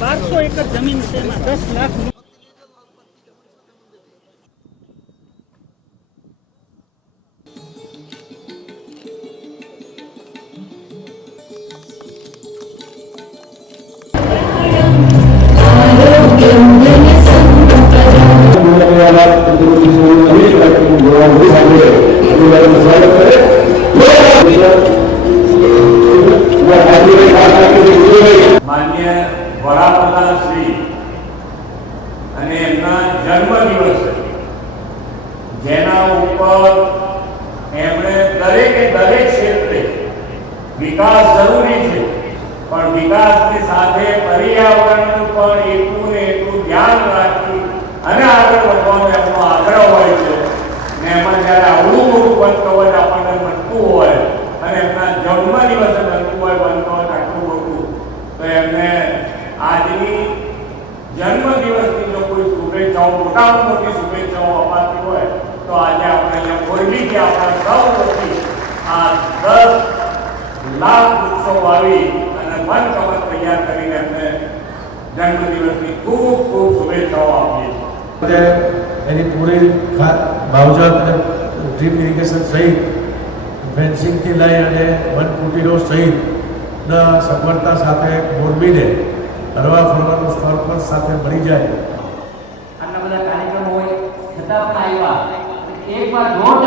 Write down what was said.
બારસો એકર જમીન છે, એમાં 10 લાખ માન્ય વડાપ્રધાન શ્રી અને એમના જન્મદિવસ જેના ઉપર એમણે દરેક ક્ષેત્રે વિકાસ જરૂરી છે, પણ વિકાસની સાથે પર્યાવરણનું પણ એટલું ને એટલું ધ્યાન રાખી અને આગળ વધવાનો એમનો આગ્રહ હોય છે. ને એમાં જ્યારે આવડું મોટું વનકવચ આપણને મળતું હોય અને એમના જન્મદિવસે મળતું હોય વનકવચ આટલું મોટું, તો એમને આજની જન્મદિવસની જો કોઈ શુભેચ્છાઓ, મોટામાં મોટી શુભેચ્છાઓ અપાતી હોય તો આજે આપણે અહીંયા મોરબીથી આપણા સૌ વતી આ 10 લાખ વૃક્ષો વાવી અને વનકવચ તૈયાર કરીને એમને જન્મદિવસની ખૂબ ખૂબ શુભેચ્છાઓ આપીએ છીએ. એની પૂરી માવજત અને ડ્રીપ ઇરિગેશન સહિત ફેન્સિંગથી લઈ અને વન કુટીરો સહિતના સફળતા સાથે મોરબીને હરવા ફરવાનું સ્થળ પણ સાથે મળી જાય. આટલા બધા કાર્યક્રમો હોય છતાં પણ આવ્યા એકવાર દોઢ